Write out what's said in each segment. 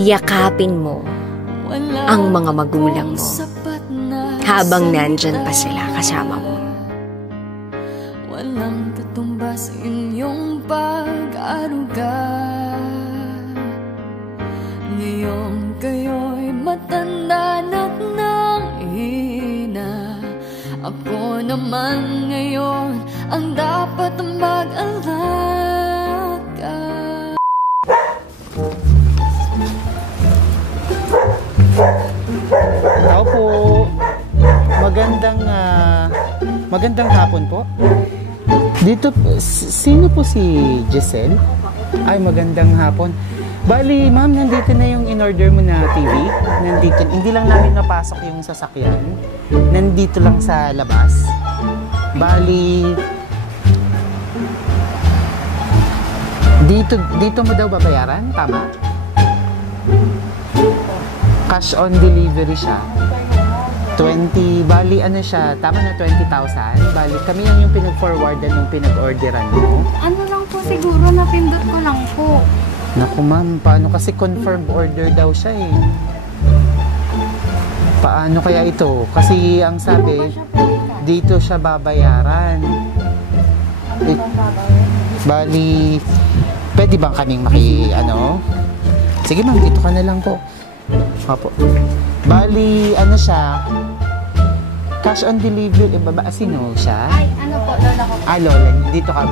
yakapin mo ang mga magulang mo habang nandyan pa sila kasama mo. Walang katumbas inyong pag-aruga. Ngayong kayo'y matanda na't nanghina. Ako naman ngayon ang dapat mag-alaga. Tao po. Magandang hapon po. Dito, sino po si Giselle? Ay, magandang hapon. Bali, ma'am, nandito na yung in-order mo na TV. Nandito, hindi lang namin napasok yung sasakyan. Nandito lang sa labas. Bali, dito mo daw babayaran? Tama? Cash on delivery siya. 20, bali ano siya, tama na 20,000. Bali, kami yung pinag-forwardan yung pinag-orderan mo. Ano lang po siguro, napindot ko lang po. Naku ma'am, paano kasi confirmed order daw siya eh. Paano kaya ito? Kasi ang sabi, dito siya babayaran. Bali, pwede bang kaming Sige ma'am, dito ka na lang po. Opo. Bali, ano siya? Cash on delivery, sino siya? Ay, ano po, lola ko. Ah, lola, dito ka.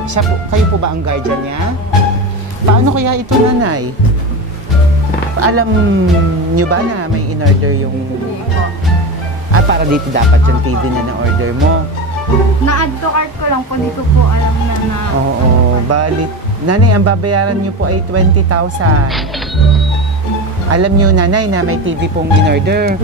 Kayo po ba ang guardian niya? Paano kaya ito, nanay? Alam nyo ba na may in-order yung... para dito dapat yung TV na na-order mo? Na-add to cart ko lang po, di ko po alam na... Oo, bali. Nanay, ang babayaran nyo po ay 20,000. Alam nyo, nanay, na may TV pong in-order.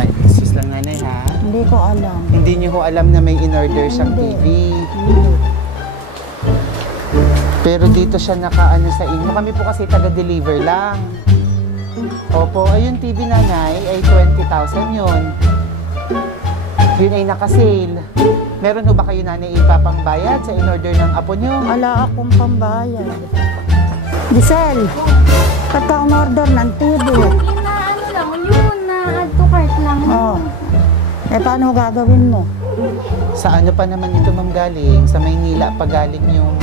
Ay, sis lang, nanay, ha? Hindi ko alam. Hindi nyo ho alam na may in-order siyang TV. Pero dito siya nakaano sa inyo. Kami po kasi taga-deliver lang. Opo, ayun TV, nanay, ay 20,000 yun. Yun ay nakasale. Meron ho ba kayo, nanay, ipapangbayad sa in-order ng apo nyo? Wala akong pambayad. Giselle, ba't ka umorder ng TV? Ano lang, yun, na-add to cart lang. Oo. Paano gagawin mo? Sa ano pa naman ito, ma'am, galing? Sa Maynila pa galing yung...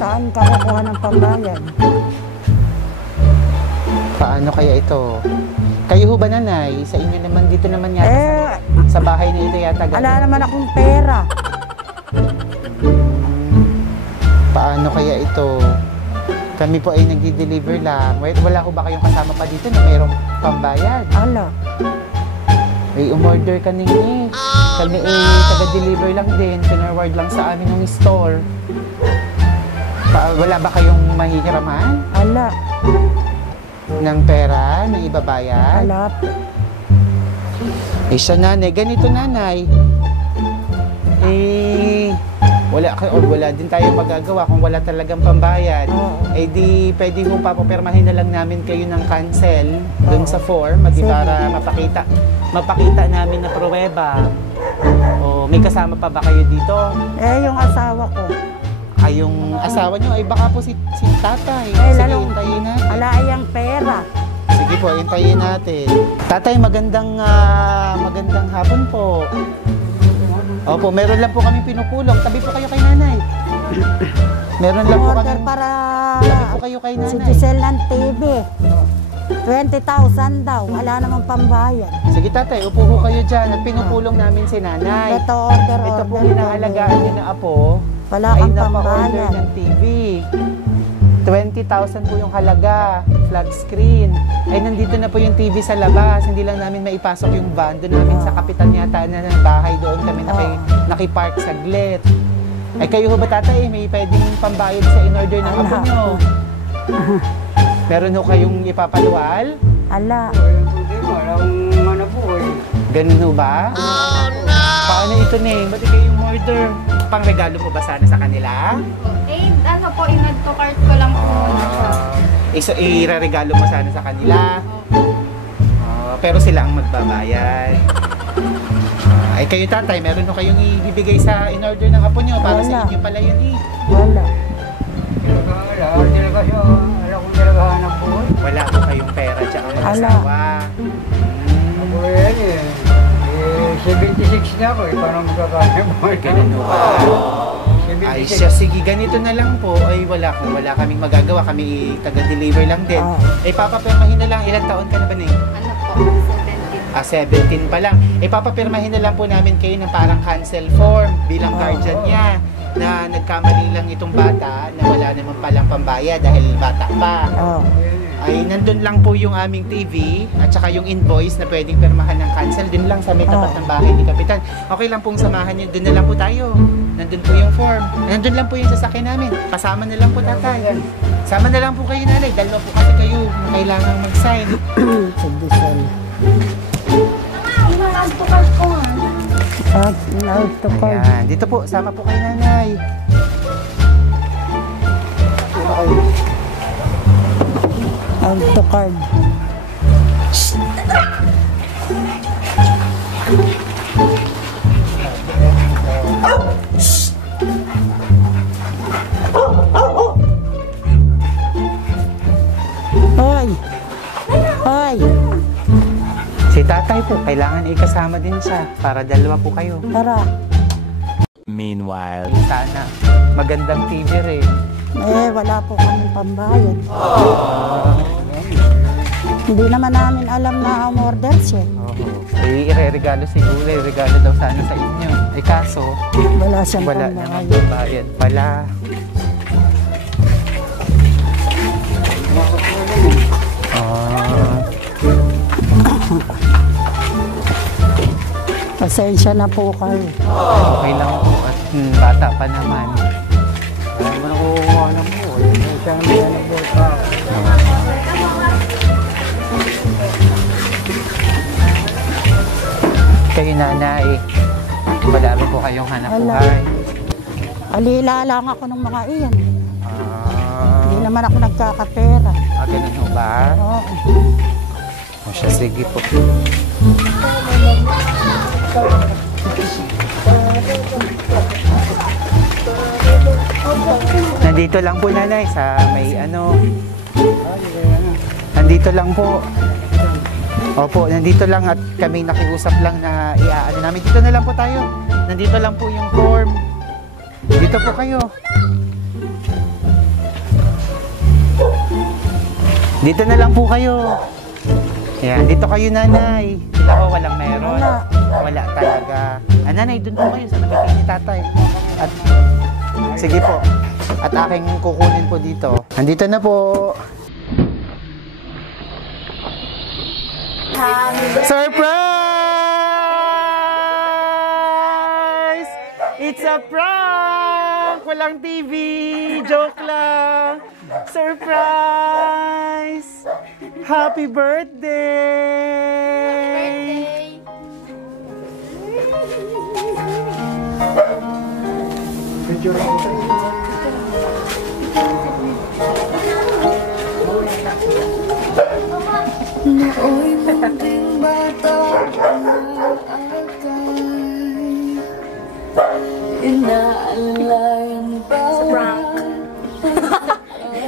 Saan ka kukuha ng pambayad? Paano kaya ito? Kayo ho ba, nanay? Sa inyo naman, dito naman yata sa bahay na ito yata galing. Wala naman akong pera. Paano kaya ito? Kami po ay nagdi-deliver lang. Wala ho ba kayong kasama pa dito na mayroong pambayad? Ala. Ay, umorder ka nini. Kami ay taga-deliver lang din. Pinarward lang sa amin ng store. Wala ba kayong mahihiraman? Ala. Ng pera na ibabayad? Ala. Siya, nanay. Ganito, nanay. Wala din tayo magagawa kung wala talagang pambayad. Di pwede ho papapirmahin na lang namin kayo ng cancel doon sa form para mapakita namin na pruweba. May kasama pa ba kayo dito? Yung asawa ko. Yung asawa nyo ay baka po si tatay. Sige, hintayin natin. Ala, yung pera. Sige po, hintayin natin. Tatay, magandang hapon po. Opo, meron lang po kami pinukulong. Tabi po kayo kay nanay. Meron lang po kami. Para tabi po kayo kay nanay. Si Giselle ng TV. 20,000 daw. Wala namang pambayad. Sige, tatay, upo ho kayo dyan. At pinupulong namin si nanay. Ito po inaalagaan niyo na apo. Wala kang pambayad. Ay, napa-order ng TV. 20,000 po yung halaga, flat screen. Ay, nandito na po yung TV sa labas. Hindi lang namin maipasok yung van. Doon namin sa kapitan yata na ng bahay doon kami nakipark saglit. Ay, kayo ho ba, tatay? May pwedeng pambayad sa in-order ng apo nyo? Meron ho kayong ipapaluwal? Ala. Ganun ho ba? Oh, no! Paano ito, Neng? Ba't kayo yung order? Pang-regalo po ba sana sa kanila? Ano po, in-add to cart ko lang po. Iraregalo mo sana sa kanila? Pero sila ang magbabayad. Ay, kayo, tatay, meron ho kayong ibibigay sa in-order ng apo nyo para sa inyo pala yun eh. Wala. Wala, talaga siya. Alam ko talaga hanap buhay. Wala po kayong pera tsaka mag-asawa. Ako yan eh. 76 na ako eh. Paano magkakahanap buhay? Ganun ba? Ay siya, sige, ganito na lang po. Ay wala kaming magagawa. Kami taga-deliver lang din. Papapirmahin na lang. Ilang taon ka na ba na Ano po? 17. 17 pa lang. Papapirmahin na lang po namin kayo ng parang cancel form bilang guardian niya na nagkamali lang itong bata na wala naman palang pambayad dahil bata pa. Ay nandun lang po yung aming TV at saka yung invoice na pwedeng pirmahan ng cancel. Dun lang sa may tapat ng bahay ni Kapitan. Okay lang pong samahan niyo. Dun na lang po tayo. Nandun po yung form. Nandun lang po yung sasakyan namin. Pasama na lang po tatay. Sama na lang po kayo nanay. Dalawa po kasi kayo na kailangang mag-sign. Sa Giselle. Ayan. Dito po. Sama po kayo nanay. Auto card. Hoy! Hoy! Si tatay po, kailangan ikasama din siya para dalawa po kayo. Tara. Meanwhile, sana magandang TV rin. Wala po kami pambayad. Hindi naman namin alam na umorder siya. Ire-regalo siguro, regalo daw sana sa inyo. Kaso, Wala siyang wala pambayad. naman pambayad. Wala. Pasensya na po kayo. Okay lang po at bata pa naman. Wala mo na kukuha ng buhay. Siya ang may hanap buhay. Kayo nanay, madami po kayong hanap buhay. Alila lang ako ng mga iyan. Hindi naman ako nagkakapera. Ganun ho ba? Oo. O siya, sige po. Nandito lang po nanay sa may ano. Nandito lang po. Opo, nandito lang at kami nakiusap lang na iaano namin. Dito na lang po tayo. Nandito lang po yung form. Dito po kayo. Dito na lang po kayo. Ayan, dito kayo nanay. Sila ko walang meron. Wala talaga. Nanay, dun po kayo sa nabigay ni tatay. At sige po. At aking kukunin po dito. Nandito na po. Surprise! It's a prank! Walang TV! Joke lang! Surprise! Happy birthday! Nooy munting bata nag-alakay, inaalay ang bawat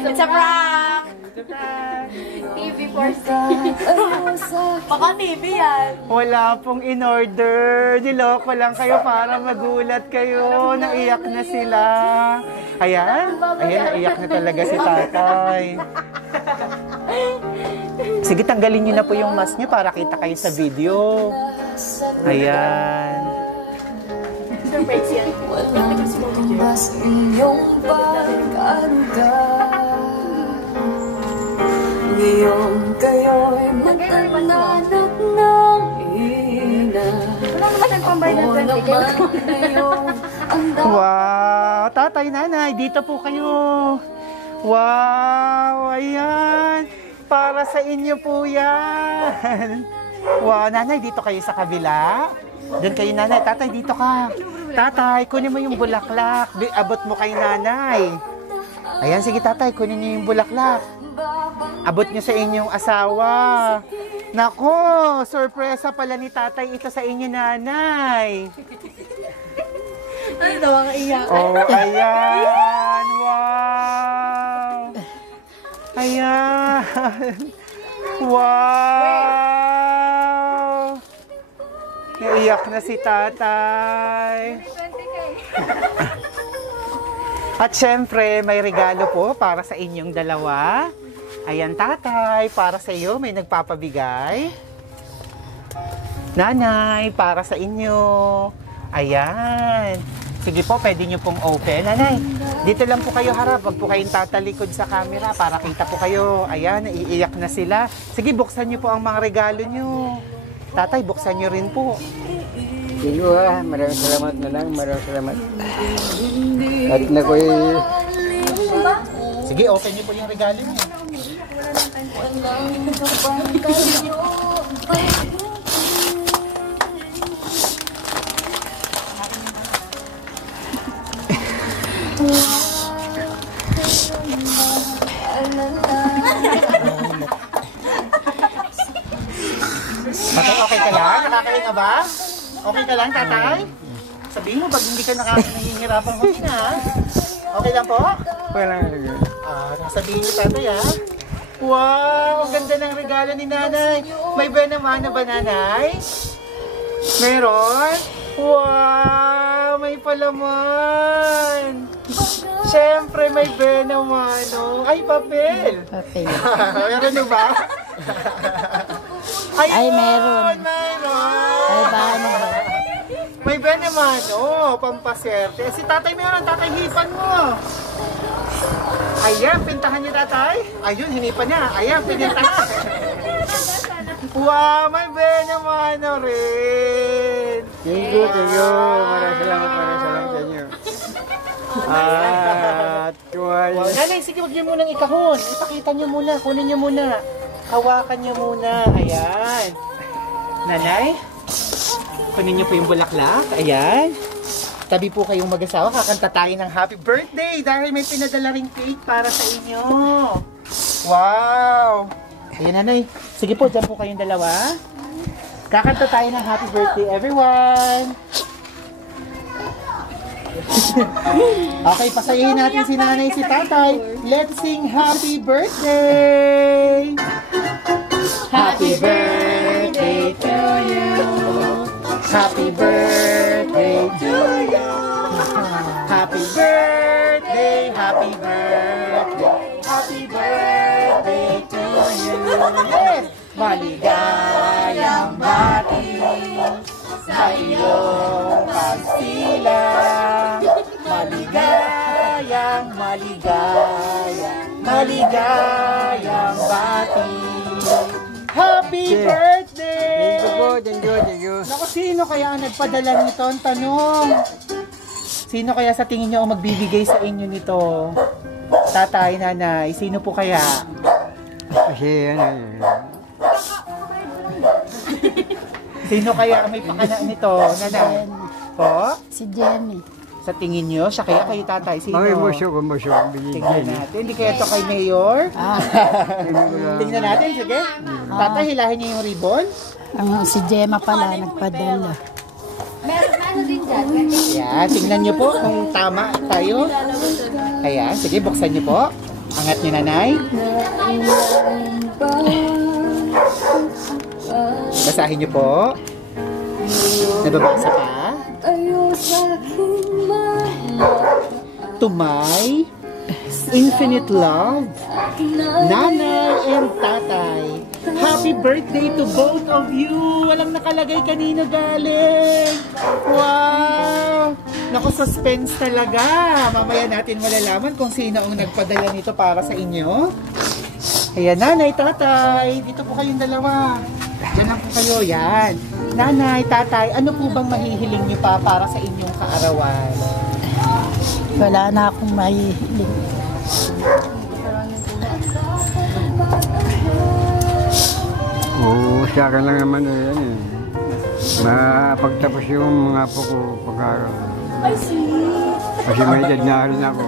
It's a prank! TV for Baka TV yan. Wala pong in-order. Niloko lang kayo para magulat kayo. Naiyak na sila. Ayan. Ayan, naiyak na talaga si tatay. Sige, tanggalin nyo na po yung mask nyo para kita kayo sa video. Ayan. Surprise yan. walang tumbas inyong pag-aruga. Ngayon kayo'y matananak ng ina. Wala naman ang pambayad ng 20K. Wow! Tatay, nanay, dito po kayo. Wow! Ayan! Para sa inyo po yan. Wow! Nanay, dito kayo sa kabila. Doon kayo, nanay. Tatay, dito ka. Tatay, kunin mo yung bulaklak. Abot mo kay nanay. Ayan, sige tatay, kunin niyo yung bulaklak. Abot niyo sa inyong asawa. Nako, sorpresa pala ni tatay ito sa inyo, nanay. Ano daw ang iyak? Oh, ayan. Wow. Ayan. Wow. Naiyak na si tatay. At syempre, may regalo po para sa inyong dalawa. Ayan, tatay, para sa iyo, may nagpapabigay. Nanay, para sa inyo. Ayan. Sige po, pwede nyo pong open. Nanay, dito lang po kayo harap. Wag po kayong tatalikod sa camera para kita po kayo. Ayan, naiiyak na sila. Sige, buksan nyo po ang mga regalo nyo. Tatay, buksan nyo rin po. Sige maraming salamat na lang, maraming salamat. At nakoy... Sige, open nyo po yung regalo nyo. Tatay, okay ka lang? Nakakain ka ba? Okay ka lang, tatay? Sabihin mo, pag hindi ka nahihirapan ko din, ha? Okay lang po? Wala. Sabihin niyo, tatay, ha? Wow, ang ganda ng regalo ni nanay. May benamana ba, nanay? Meron? Wow, may palaman. Siyempre, may benamano. Ay, papel. Papel. Meron ba? Ay, meron. Meron. Ay, bano. May benamano, pampaserte. Si tatay meron, tatay hipan mo. Ayan, pintahan niya tatay. Ayun, hinipan niya. Ayan, pintahan. Wow, may benamano rin. Thank you. Maraming salamat sa inyo. At Wow. Nanay, sige, wag niyo munang ikahon. Ipakita niyo muna, kunin niyo muna. Hawakan niyo muna. Ayan. Nanay, kunin niyo po yung bulaklak. Ayan. Tabi po kayong mag-asawa. Kakanta tayo ng happy birthday dahil may pinadala ring cake para sa inyo. Wow. Ayan, nanay. Sige po, dyan po kayong dalawa. Kakanta tayo ng happy birthday, everyone. Okay, pasayahin natin si nanay, si tatay. Let's sing happy birthday! Happy birthday to you! Happy birthday to you! Happy birthday! Happy birthday! Happy birthday to you! Yes! Maligayang bati sa iyong pagsilang. Maligayang bati. Happy birthday! Thank you. Naku, sino kaya ang nagpadala nito? Ang tanong. Sino kaya sa tingin nyo ang magbibigay sa inyo nito? Tatay, nanay, sino po kaya? Kasi Sino kaya ang may pakana nito, nanay? Po? Si Jenny. Sa tingin nyo, siya kaya kayo tatay? Sino? Ay, musyo. Tingnan natin. Hindi kaya ito kay Mayor? Tingnan natin, sige. Tatay, hilahin niyo yung ribbon. Si Gemma pala nagpadala. Meron din dyan. Ayan, tingnan niyo po kung tama tayo. Ayan, sige, buksan niyo po. Angat niyo, nanay. Basahin niyo po. Nababasa pa. To my infinite love, nanay and tatay, happy birthday to both of you. Walang nakalagay kanino galing. Wow! Naku, suspense talaga. Mamaya natin malalaman kung sino ang nagpadala nito para sa inyo. Ayan, nanay, tatay, dito po kayong dalawa. Diyan lang po kayo, yan. Nanay, tatay, ano po bang mahihiling niyo pa para sa inyong kaarawan? Wala na akong mahihiling. Oo, sa akin lang naman yan eh. Mapagtapos yung mga apo ko pag-aaral. Kasi may edad na rin ako.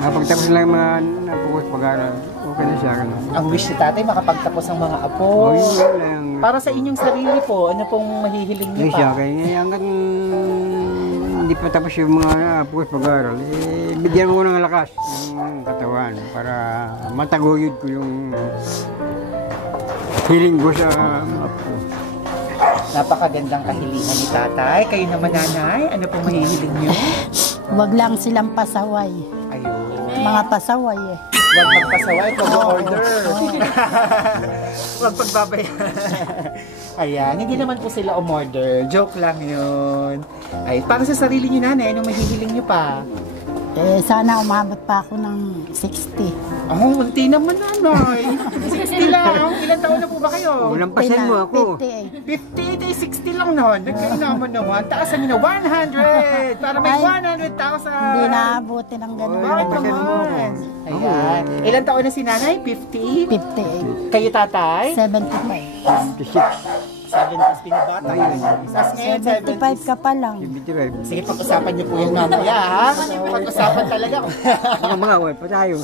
Mapagtapos lang yung mga apo ko pag-aaral. Okay na siya. Ang wish ni tatay makapagtapos ang mga apo. O yun lang. Para sa inyong sarili po, ano pong mahihiling niyo Yung siya pa? kaya hanggang hindi pa tapos yung mga apo ko pag-aaral, bigyan mo ng lakas ng katawan para mataguyod ko yung hiling ko sa mga apo. Napakagandang kahilingan ni tatay. Kayo naman, nanay, ano pong mahihiling niyo? Wag lang silang pasaway. Ayun. Mga pasaway eh. Huwag magpasaway, pag-order. Huwag pagbabayan. Ayan, hindi naman po sila umorder. Joke lang yun. Ay, para sa sarili niyo, nanay, anong mahihiling niyo pa? Eh, sana umabot pa ako ng 60. Oh, munti naman, nanay. 60 lang. Ilan taon na po ba kayo? Walang pasan mo ako. 58. 50, 60 lang naman. Nagkainaman naman. Taasan niyo na 100. Para may Ay, 100,000. Hindi naabuti ng ganun. Bakit naman? Ayan. Ilan taon na si nanay? 50? 58. Kayo, tatay? 75. 70s pinabata yun. Isas ngayon, 75 ka pa lang. 75. Sige, pag-usapan niyo po yan mamaya, ha? Pag-usapan talaga. Mga wala pa tayo.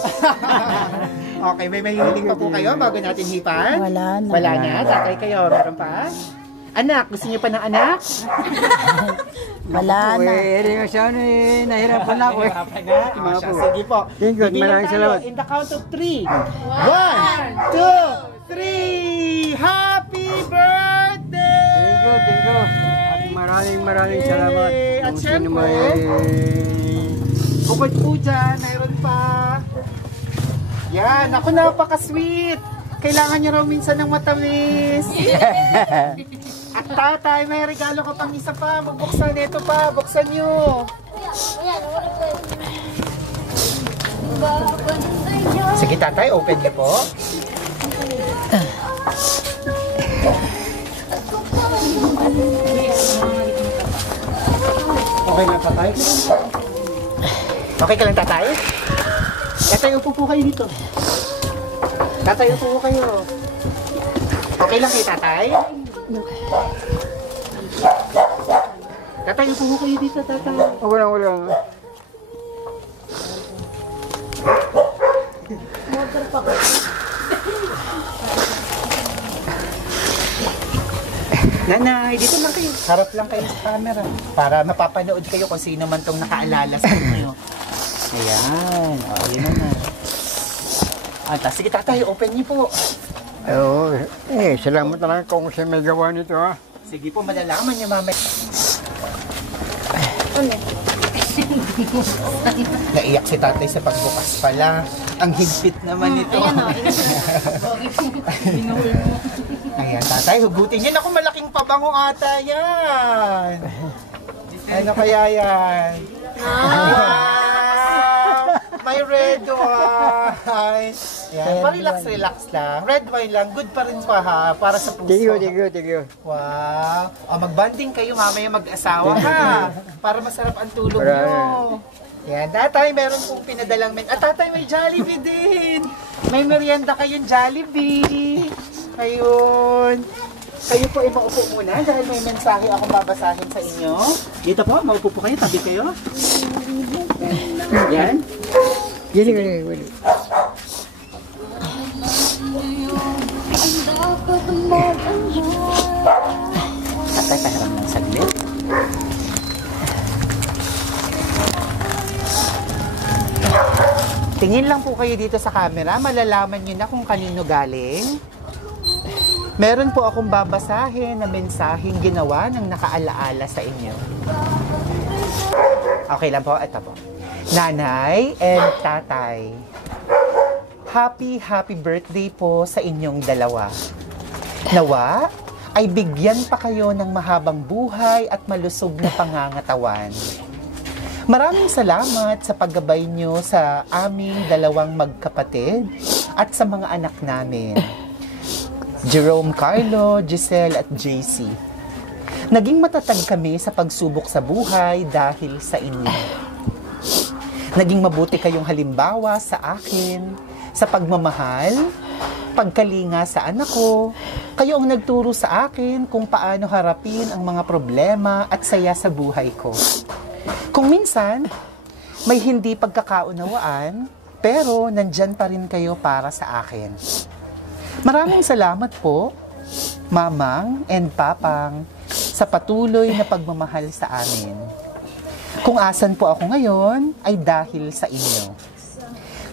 Okay, may mahihiling pa po kayo bago natin hipan? Wala na. Wala na? Tatay kayo, meron pa? Anak, gusto niyo pa ng anak? Wala na. Nahirapan na ako eh. Hirapan na. Mga po. Sige po. Thank you, Bibilang maraming tayo salamat. in the count of 3. 1, 2, 3! Happy birthday! Thank you. At maraming salamat. At Kung sino syempre, may... bukod po dyan, mayroon pa. Yan, ako napaka-sweet. Kailangan niyo raw minsan ng matamis. At tatay, may regalo ko pang isa pa. Magbuksan nito pa. Buksan niyo. Sige tatay, open niyo po. Okay na tatay? Okay ka lang tatay? Tatay, upo po kayo dito. Tatay, upo po kayo. Okay lang kayo tatay? Tatay, upo po kayo dito tatay. Wala. Nanay, dito lang kayo. Harap lang kayo sa camera. Para mapapanood kayo kung sino man tong nakaalala sa inyo. Ayan. O, yun na. Sige tatay, open niyo po. Oo. Salamat talaga kung siya may gawa nito ha. Sige po, malalaman niyo mamaya. Naiyak si tatay sa pagbukas pala. Ang higpit naman ito. Ayan, tatay, hugutin niyo. Naku, malaking pabango ata yan. Ano kaya yan? Wow! May red wine. Yan, pa-relax lang. Red wine lang. Good pa rin pa ha, para sa puso. Thank you. Wow. Mag-banding kayo mamaya mag-asawa ha. Para masarap ang tulog nyo. Yan, tatay, meron pong pinadalang tatay, may Jollibee din. May merienda kayong Jollibee. Ayun. Kayo po ay maupo muna dahil may mensahe akong babasahin sa inyo. Dito po, maupo po kayo, tabi kayo. Yan. Gini. Tatay, paharap ng saglit. Tingin lang po kayo dito sa camera, malalaman nyo na kung kanino galing. Meron po akong babasahin na mensaheng ginawa ng nakaalaala sa inyo. Okay lang po, ito po. Nanay and tatay, happy birthday po sa inyong dalawa. Nawa ay bigyan pa kayo ng mahabang buhay at malusog na pangangatawan. Maraming salamat sa paggabay nyo sa aming dalawang magkapatid at sa mga anak namin, Jerome Carlo, Giselle at JC. Naging matatag kami sa pagsubok sa buhay dahil sa inyo. Naging mabuti kayong halimbawa sa akin sa pagmamahal, pagkalinga sa anak ko. Kayo ang nagturo sa akin kung paano harapin ang mga problema at saya sa buhay ko. Kung minsan, may hindi pagkakaunawaan, pero nandyan pa rin kayo para sa akin. Maraming salamat po, Mamang and Papang, sa patuloy na pagmamahal sa amin. Kung asan po ako ngayon ay dahil sa inyo.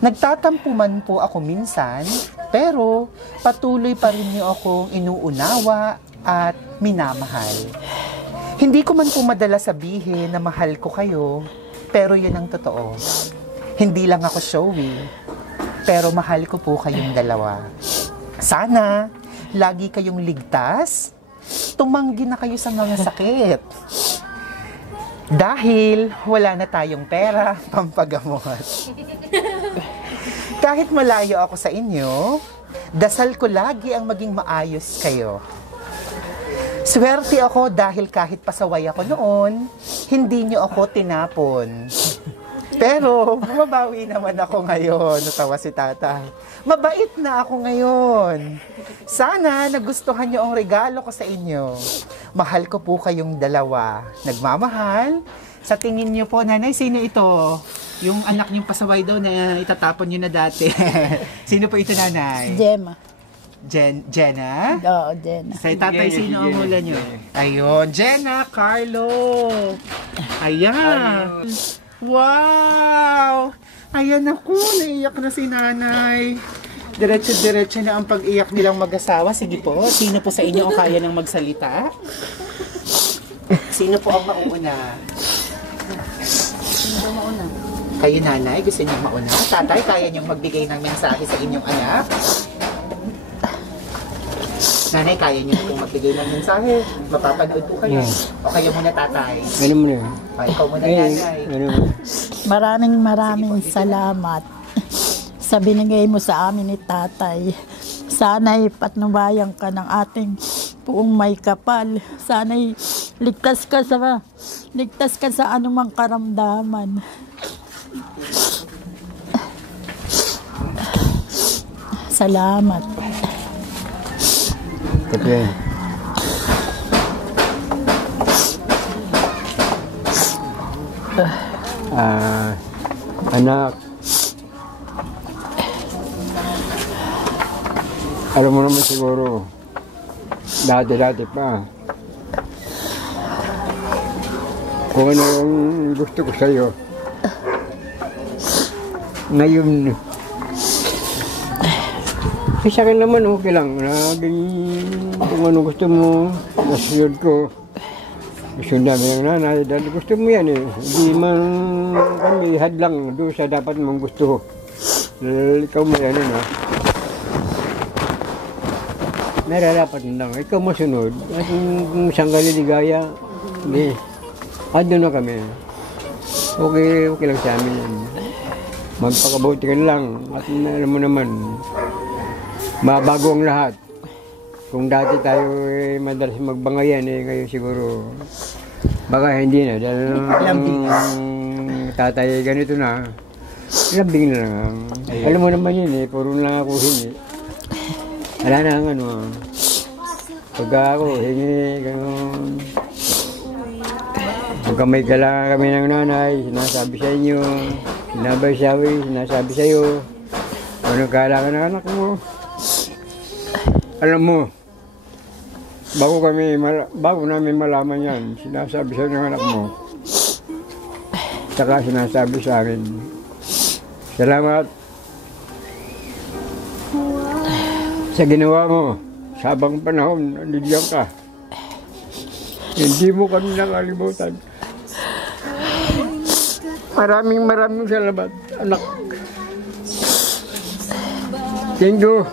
Nagtatampo man po ako minsan, pero patuloy pa rin niyo akong inuunawa at minamahal. Hindi ko man po madala sabihin na mahal ko kayo, pero yun ang totoo. Hindi lang ako showy, pero mahal ko po kayong dalawa. Sana, lagi kayong ligtas, tumanggi na kayo sa mga sakit. Dahil wala na tayong pera pampagamot. Kahit malayo ako sa inyo, dasal ko lagi ang maging maayos kayo. Swerte ako dahil kahit pasaway ako noon, hindi niyo ako tinapon. Pero, mababawi naman ako ngayon. Natawa si tatay. Mabait na ako ngayon. Sana nagustuhan niyo ang regalo ko sa inyo. Mahal ko po kayong dalawa. Nagmamahal. Sa tingin niyo po, nanay, sino ito? Yung anak niyong pasaway daw na itatapon niyo na dati. Sino po ito, nanay? Gemma. Jenna? Oo, Jenna. Sa tatay, sino ang mula niyo? Ayun, Jenna, Carlo. Ayan. Wow! Ayan ako, naiyak na si nanay. Diretso-diretso na ang pag-iyak nilang mag-asawa. Sige po, sino po sa inyo ang kaya ng magsalita? Sino po ang mauuna? Sino mauna? Kayo nanay, gusto niyo mauna? Tatay, kaya niyong magbigay ng mensahe sa inyong anak? Nanay, kaya niyo po magbigay ng mensahe? Mapapanood po kayo. O kayo muna, tatay? Ano mo na yun? O, ikaw muna, nanay. Maraming salamat sa binigay mo sa amin ni tatay. Sana'y patnubayan ka ng ating buong may kapal. Sana'y ligtas ka sa anumang karamdaman. Salamat. Okay. Anak, alam mo naman siguro, dati pa, kung ano yung gusto ko sa'yo. Ngayon, sa akin naman okay lang. Naging kung ano gusto mo, nasunod ko. Gusto namin ng nanay, dahil gusto mo yan eh. Hindi man kami hadlang doon sa dapat mong gusto. Dahil ikaw mo yan eh. Nararapat lang, ikaw mo sunod. At kung saan ka liligaya, hindi. At doon na kami. Okay lang sa amin yan. Magpakabuti ka lang. At alam mo naman, mabago ang lahat. Kung dati tayo madalas magbangayan ngayon siguro baka hindi na dahil tatay ganito na, lambing na lang. Alam mo naman yun puro lang ako hingi. Wala na ang pagka ako hingi, gano'n. Pagka may kailangan kami ng nanay, sinasabi sa inyo, sinasabi sa iyo, anong kailangan ng anak mo. Alam mo, bago namin malaman yan, sinasabi sa ng anak mo. Saka sinasabi sa akin. Salamat sa ginawa mo. Sa habang panahon, nandiyan ka. Hindi mo kami nakalimutan. Maraming salamat, anak. Thank you.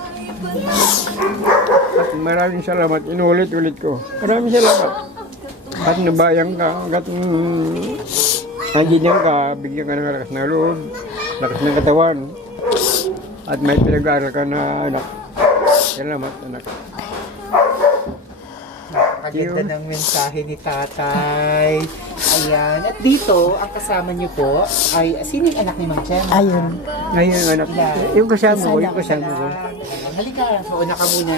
At maraming salamat, inulit-ulit ko. Maraming salamat. At nabayang ka, hanggat nandiyan ka, bigyan ka ng lakas ng loob, lakas ng katawan, at may pinag-aaral ka na anak. Salamat, anak. Kaganda ng mensahe ni tatay. Ayan. At dito, ang kasama niyo po ay, sino yung anak ni Mang Jem? Ayun. Ngayon, anak, yung kasama ko. Halika, mauna ka muna.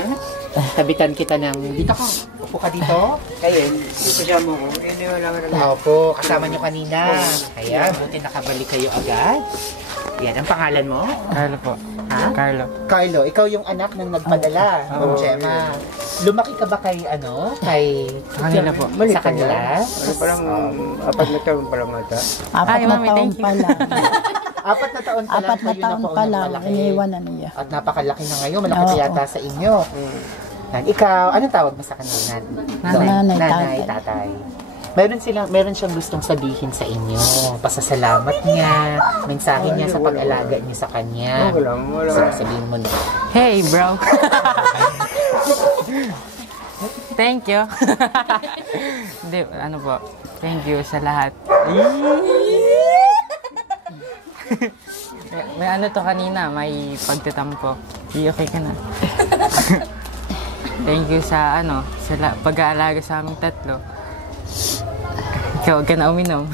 Tabitan kita ng, dito ka. Upo ka dito. Ayun, yung kasama ko. Opo, kasama niyo kanina. Ayan, buti nakabalik kayo agad. Yan, ang pangalan mo? Carlo po. Ha? Carlo. Carlo, ikaw yung anak ng nagpadala, Ma'am Gemma. Lumaki ka ba kay Sa kanila po. Sa kanila? Ano pa lang, 4 na taon pa lang ata. 4 na Mami, taon thank you. pa lang. 4 na taon pa lang 4 na kayo taon na po pa ang lang, nagpalaki. iniwan na niya. At napakalaki na ngayon, malaki pa Oo. yata sa inyo. Ikaw, anong tawag mo sa kanila? Nanay, Nanay, tatay. Meron siyang gustong sabihin sa inyo. Pasasalamat niya, mensahe niya sa pag-alaga niyo sa kanya. Wala. Sabihin mo na. Hey, bro. Thank you. Hindi, ano po. Thank you sa lahat. may ano to kanina, may pagtatampo. Okay ka na. Thank you sa pag-aalaga sa aming tatlo. Ikaw, huwag ka na uminom.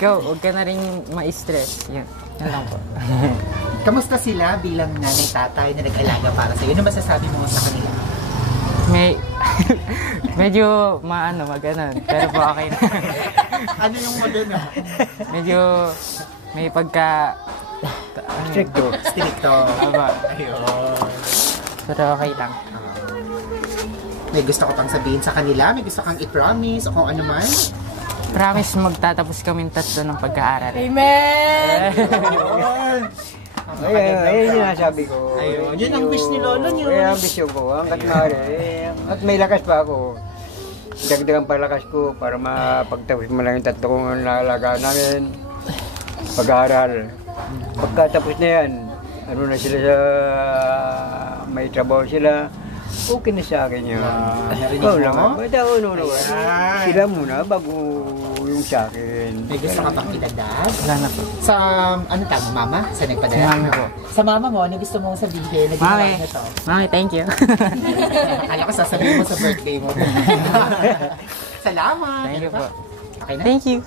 Ikaw, huwag ka na rin ma-stress. Yan lang po. Kamusta sila bilang nanay, tatay na nag-alaga para sa'yo? Ano masasabi mo sa kanila? Medyo maganon. Pero po okay na. Ano yung magana? Medyo may pagka... Stricto. Stricto. Aba, Ayun. pero okay lang. May gusto ko pang sabihin sa kanila? May gusto kang i-promise o kung ano man? Promise magtatapos kami tatlo ng pag-aaral. Ayun yung sinasabi ko. Ayun, yun ang wish ni Lolo niyo. Ayun ang ambisyon ko. Hanggat maaari. At may lakas pa ako. Dagdagan pa lakas ko para mapagtapos mo lang yung tatlo kong nalagaan namin. Pag-aaral. Pagkatapos na yan, ano na sila may trabaho sila. Okay na sa akin yun. Narinig Oo mo? naman. Sila muna bago yung sa akin. May gusto ka pang idagdag? Wala na po. Sa, ano tawag, mama? Sa nagpadala? Si mami po. Sa mama mo, ano gusto mong sabihin? Mami, Naging to? Mami, thank you. Kala ko sasabihin mo sa birthday mo. Salamat! Thank you Ano po. ba? Okay na? Thank you.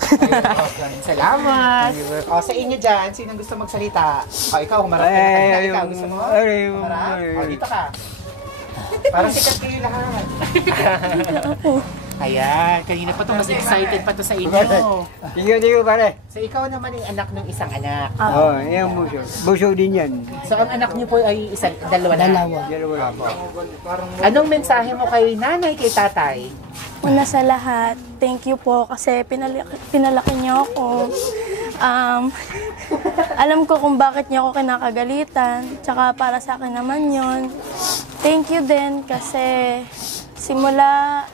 Salamat! Thank you po. O, sa inyo dyan, sinong gusto magsalita? O, ikaw, humarap ka na kanila. Ikaw, gusto mo? Harap? O, dito ka. Para sikat kayo lahat. Ayan, kanina pa to, mas excited pa to sa inyo. Sige, pare. So, ikaw naman yung anak ng isang anak. Oo, yung buso. Buso din yan. So, ang anak niyo po ay dalawa na? Dalawa. Anong mensahe mo kay nanay, kay tatay? Una sa lahat, thank you po kasi pinalaki niyo ako. Alam ko kung bakit niyo ako kinakagalitan. Tsaka para sa akin naman yon. Thank you din kasi simula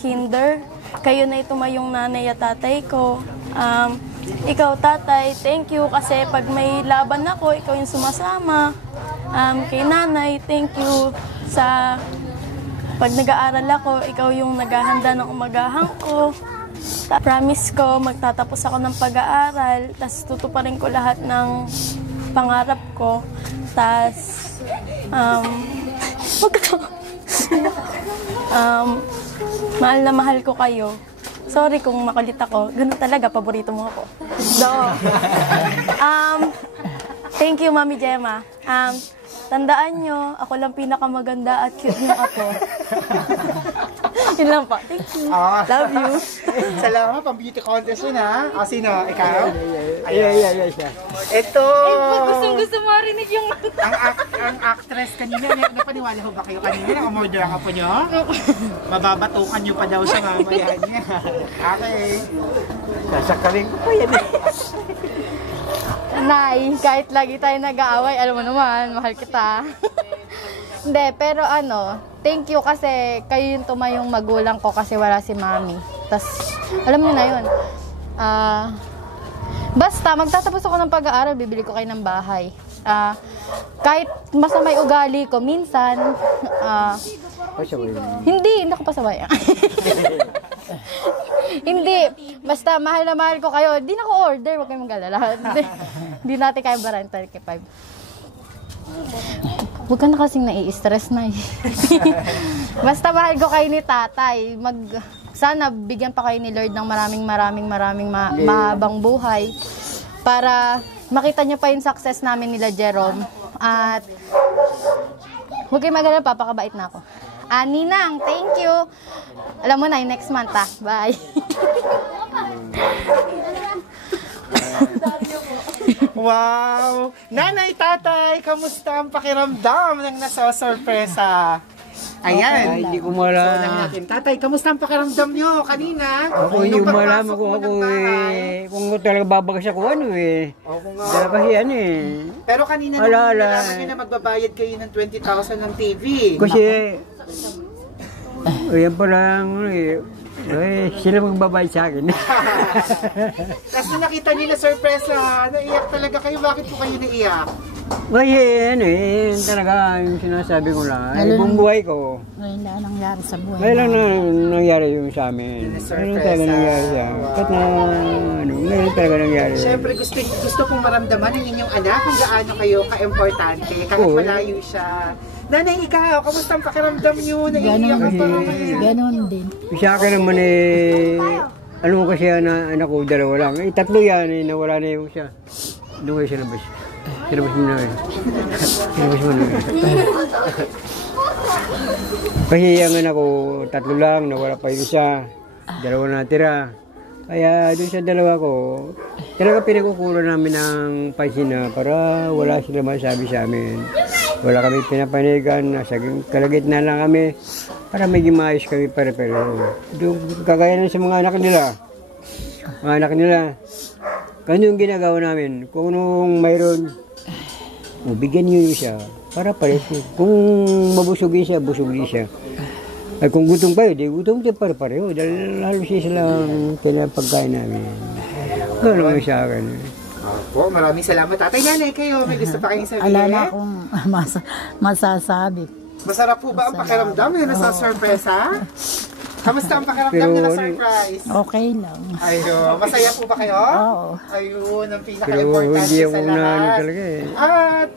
kinder, kayo na itumayong nanay at tatay ko. Ikaw tatay, thank you kasi pag may laban ako, ikaw yung sumasama. Kay nanay, thank you sa pag nag-aaral ako, ikaw yung naghahanda ng umagahan ko. Promise ko, magtatapos ako ng pag-aaral, tapos tutuparin ko lahat ng pangarap ko. Tapos, mahal na mahal ko kayo. Sorry kung makulit ako. Ganun talaga, paborito mo ako. So, thank you, Mami Gemma. Tandaan nyo, ako lang pinakamaganda at cute nyo ako. Yun lang pa. Thank you. Love you. Salamat, pang beauty contest yun ha. O, sino? Ikaw? Ayan siya. Ito! Gusto mo rinig yung... Ang actress kanina, napaniwala ho ba kayo kanina? Umorder ang apo nyo? Mababatukan nyo pa daw siya mamaya niya. Okay. Sasakalin ko pa yan eh. Nay, kahit lagi tayo nag-aaway, alam mo naman, mahal kita. Hindi, pero thank you kasi kayo yung tumayong magulang ko kasi wala si mami. Tapos, alam mo na yun. Basta, magtatapos ako ng pag-aaral, bibili ko kayo ng bahay. Kahit masama yung ugali ko, minsan, hindi ako pasaway. Hindi, basta mahal na mahal ko kayo. Di na ko order, huwag kayong mag-alala. Hindi natin kaya baran 35. Huwag ka na kasing nai-stress na eh. Basta mahal ko kayo ni tatay. Sana bigyan pa kayo ni Lord ng maraming mahabang buhay para makita niyo pa yung success namin nila Jerome. At huwag kayong mag-alala, papakabait na ako. Ninang, thank you. Alam mo na, next month Bye. Wow! Nanay, tatay, kamusta ang pakiramdam ng nasasorpresa? Ayan. Hindi ko So, mala. lang natin. Tatay, kamusta ang pakiramdam nyo kanina? Ako hindi Nung ko malaman pagpasok kung mo ako ng bahay. kung talaga babagas ako Oo nga. Dahil kasi Pero kanina nung nalaman nyo na magbabayad kayo ng 20,000 ng TV. Kasi, yan pa lang, sila magbabayad sa akin. Kasi nakita nyo na sorpresa, naiyak talaga kayo. Bakit po kayo naiyak? Kasi, talaga yung sinasabi ko lang, ibang buhay ko. Ngayon na nangyari sa buhay. Ngayon lang nangyari yung sa amin. Ngayon talaga nangyari sa amin. Kahit na, ngayon talaga nangyari. Siyempre, gusto kong maramdaman ng inyong anak kung gaano kayo ka-importante, kahit Oo. malayo siya. Nanay, ikaw, kamusta ang pakiramdam nyo? Naiiyak ka pa rin. Ganon din. Sa akin naman ano mo kasi anak ko, dalawa lang. Tatlo yan, nawala na yung siya. Doon kayo sinabas. Sinabas mo na kayo. Sinabas mo na kayo. Kasi yung anak ko, tatlo lang, nawala pa yung isa. Dalawa na natira. Kaya doon sa dalawa ko, talaga pinagkukulo namin ng pansina para wala sila masabi sa amin. Wala kami pinapanigan, nasa kalagitnaan lang kami para may gimayos kami pare-pareho. Kagaya na sa mga anak nila. Mga anak nila. Ganun yung ginagawa namin. Kung nung mayroon, bigyan niyo siya para pareho. Kung mabusugin siya, busugin siya. Ay kung gutom kayo, di gutom din pare-pareho. Dahil lalo siya silang pinapagkain namin. Ganun naman sa akin. Opo, maraming salamat. Tatay, nanay kayo, may gusto pa kayong sabihin? Ala na akong masasabi. Masarap po ba ang pakiramdam na nasa sorpresa? Kamusta ang pakiramdam na surprise? Okay lang. Ayun, masaya po ba kayo? Oo. Ayun, ang Pero pinaka-importante hindi ako sa na lahat. talaga At,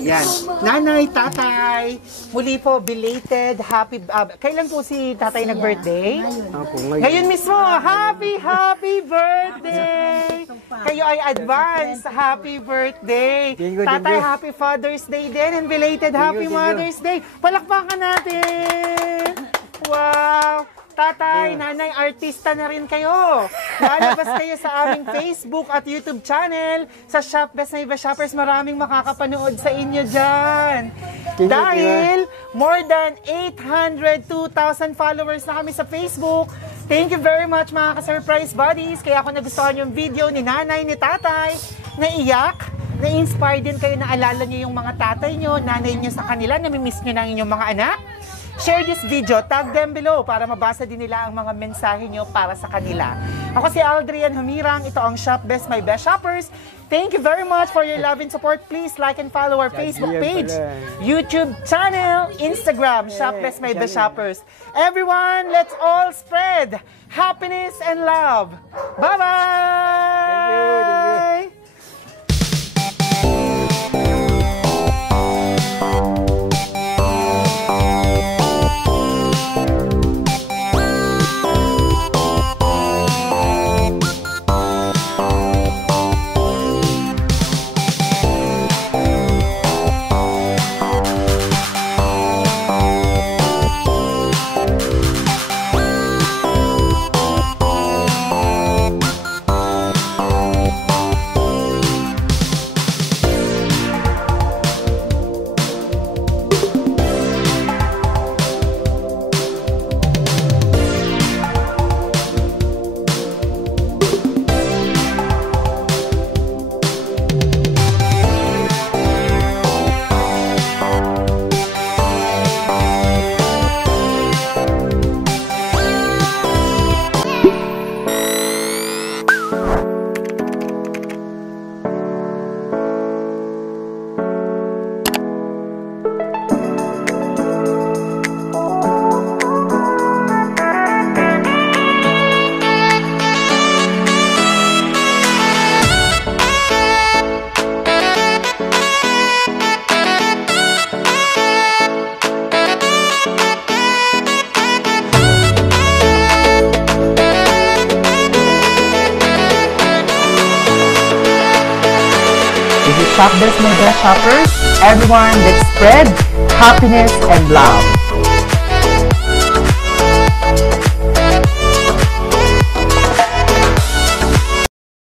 yan, nanay, tatay, muli po, belated, happy, kailan po si tatay nag-birthday? Ako Ngayon mismo, happy birthday! Kayo ay advance, happy birthday! Thank you, Tatay, thank you. happy Father's Day din and belated happy Thank you. Mother's Day! Palakpakan natin! Wow! Tatay, nanay, artista na rin kayo. Lalabas kayo sa aming Facebook at YouTube channel. Sa Shop Best Neighbor Shoppers, maraming makakapanood sa inyo dyan. Dahil more than 802,000 followers na kami sa Facebook. Thank you very much mga ka-surprise buddies. Kaya kung nagustuhan yung video ni nanay, ni tatay, naiyak, na-inspire din kayo na alala nyo yung mga tatay nyo, nanay nyo sa kanila, namimiss nyo ng inyong mga anak. Share this video, tag them below para mabasa din nila ang mga mensahe nyo para sa kanila. Ako si Aldrian Humirang, ito ang Shop Best My Best Shoppers. Thank you very much for your love and support. Please like and follow our Facebook page, YouTube channel, Instagram, Shop Best My Best Shoppers. Everyone, let's all spread happiness and love. Bye-bye! Shop Best My Best Shoppers. Everyone, let's spread happiness and love.